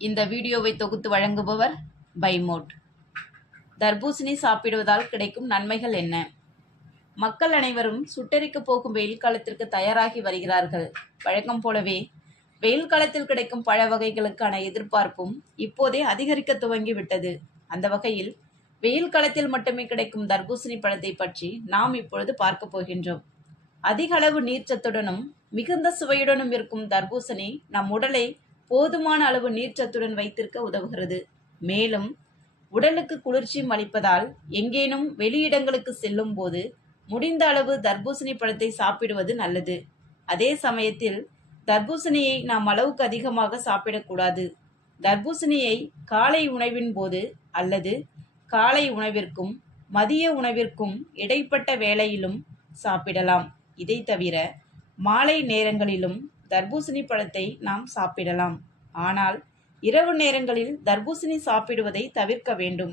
இந்த வீடியோவை தொகுத்து வழங்குபவர் பைமோட். தர்பூசணி சாப்பிடுவதால் கிடைக்கும் நன்மைகள் என்ன? மக்கள் அனைவரும் சுட்டெரிக்க போகும் வெயில் காலத்திற்கு தயாராகி வருகிறார்கள். வழக்கம் போலவே வெயில் காலத்தில் கிடைக்கும் பழ வகைகளுக்கான எதிர்பார்ப்பும் இப்போதே அதிகரிக்க துவங்கிவிட்டது. அந்த வகையில் வெயில் காலத்தில் மட்டுமே கிடைக்கும் தர்பூசணி பழத்தை பற்றி நாம் இப்பொழுது பார்க்க போகின்றோம். அதிக அளவு நீர்ச்சத்துடனும் மிகுந்த சுவையுடனும் இருக்கும் தர்பூசணி நம் உடலை போதுமான அளவு நீர்ச்சத்துடன் வைத்திருக்க உதவுகிறது. மேலும் உடலுக்கு குளிர்ச்சியும் அளிப்பதால் எங்கேனும் வெளியிடங்களுக்கு செல்லும் போது முடிந்த அளவு தர்பூசணி பழத்தை சாப்பிடுவது நல்லது. அதே சமயத்தில் தர்பூசணியை நாம் அளவுக்கு அதிகமாக சாப்பிடக்கூடாது. தர்பூசணியை காலை உணவின் போது அல்லது காலை உணவிற்கும் மதிய உணவிற்கும் இடைப்பட்ட வேளையிலும் சாப்பிடலாம். இதை தவிர மாலை நேரங்களிலும் தர்பூசணி பழத்தை நாம் சாப்பிடலாம். ஆனால் இரவு நேரங்களில் தர்பூசணி சாப்பிடுவதை தவிர்க்க வேண்டும்.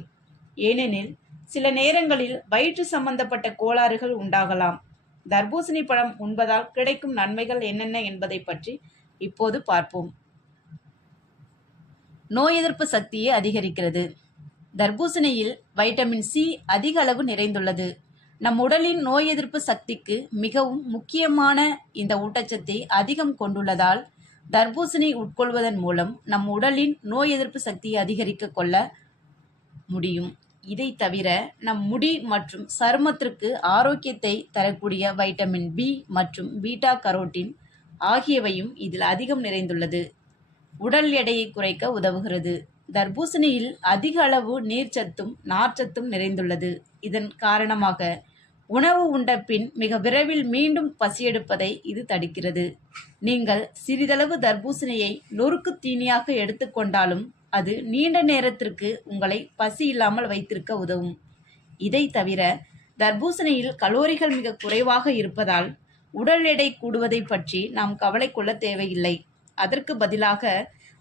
ஏனெனில் சில நேரங்களில் வயிற்று சம்பந்தப்பட்ட கோளாறுகள் உண்டாகலாம். தர்பூசணி பழம் உண்பதால் கிடைக்கும் நன்மைகள் என்னென்ன என்பதை பற்றி இப்போது பார்ப்போம். நோய் எதிர்ப்பு சக்தியை அதிகரிக்கிறது. தர்பூசணியில் வைட்டமின் சி அதிக அளவு நிறைந்துள்ளது. நம் உடலின் நோய் எதிர்ப்பு சக்திக்கு மிகவும் முக்கியமான இந்த ஊட்டச்சத்தை அதிகம் கொண்டுள்ளதால் தர்பூசணி உட்கொள்வதன் மூலம் நம் உடலின் நோய் எதிர்ப்பு சக்தியை அதிகரிக்க கொள்ள முடியும். இதை தவிர நம் முடி மற்றும் சருமத்திற்கு ஆரோக்கியத்தை தரக்கூடிய வைட்டமின் பி மற்றும் பீட்டா கரோட்டின் ஆகியவையும் இதில் அதிகம் நிறைந்துள்ளது. உடல் எடையை குறைக்க உதவுகிறது. தர்பூசணியில் அதிக அளவு நீர்ச்சத்தும் நார்ச்சத்தும் நிறைந்துள்ளது. இதன் காரணமாக உணவு உண்ட பின் மிக விரைவில் மீண்டும் பசியெடுப்பதை இது தடுக்கிறது. நீங்கள் சிறிதளவு தர்பூசணியை நொறுக்கு தீனியாக எடுத்துக்கொண்டாலும் அது நீண்ட நேரத்திற்கு உங்களை பசி இல்லாமல் வைத்திருக்க உதவும். இதை தவிர தர்பூசணியில் கலோரிகள் மிக குறைவாக இருப்பதால் உடல் எடை கூடுவதை பற்றி நாம் கவலை கொள்ள தேவையில்லை. அதற்கு பதிலாக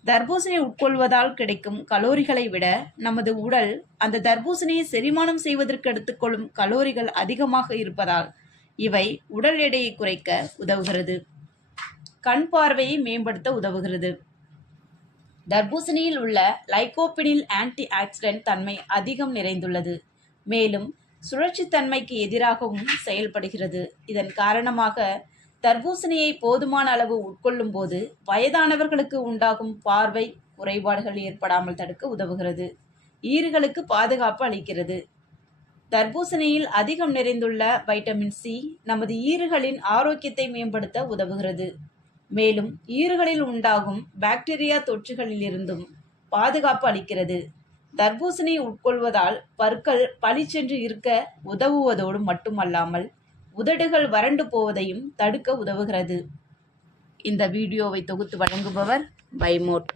தர்பூசணி உட்கொள்வதால் கிடைக்கும் கலோரிகளை விட நமது உடல் அந்த தர்பூசணியை செரிமானம் செய்வதற்கு எடுத்துக்கொள்ளும் கலோரிகள் அதிகமாக இருப்பதால் இவை உடல் எடையை குறைக்க உதவுகிறது. கண் பார்வையை மேம்படுத்த உதவுகிறது. தர்பூசணியில் உள்ள லைகோபினில் ஆன்டி ஆக்சிடென்ட் தன்மை அதிகம் நிறைந்துள்ளது. மேலும் சுழற்சித்தன்மைக்கு எதிராகவும் செயல்படுகிறது. இதன் காரணமாக தர்பூசணியை போதுமான அளவு உட்கொள்ளும் போது வயதானவர்களுக்கு உண்டாகும் பார்வை குறைபாடுகள் ஏற்படாமல் தடுக்க உதவுகிறது. ஈறுகளுக்கு பாதுகாப்பு அளிக்கிறது. தர்பூசணியில் அதிகம் நிறைந்துள்ள வைட்டமின் சி நமது ஈறுகளின் ஆரோக்கியத்தை மேம்படுத்த உதவுகிறது. மேலும் ஈறுகளில் உண்டாகும் பாக்டீரியா தொற்றுகளிலிருந்தும் பாதுகாப்பு அளிக்கிறது. தர்பூசணி உட்கொள்வதால் பற்கள் பளிச்சென்று இருக்க உதவுவதோடு மட்டுமல்லாமல் உதடுகள் வறண்டு போவதையும் தடுக்க உதவுகிறது. இந்த வீடியோவை தொகுத்து வழங்குபவர் பைமோட்.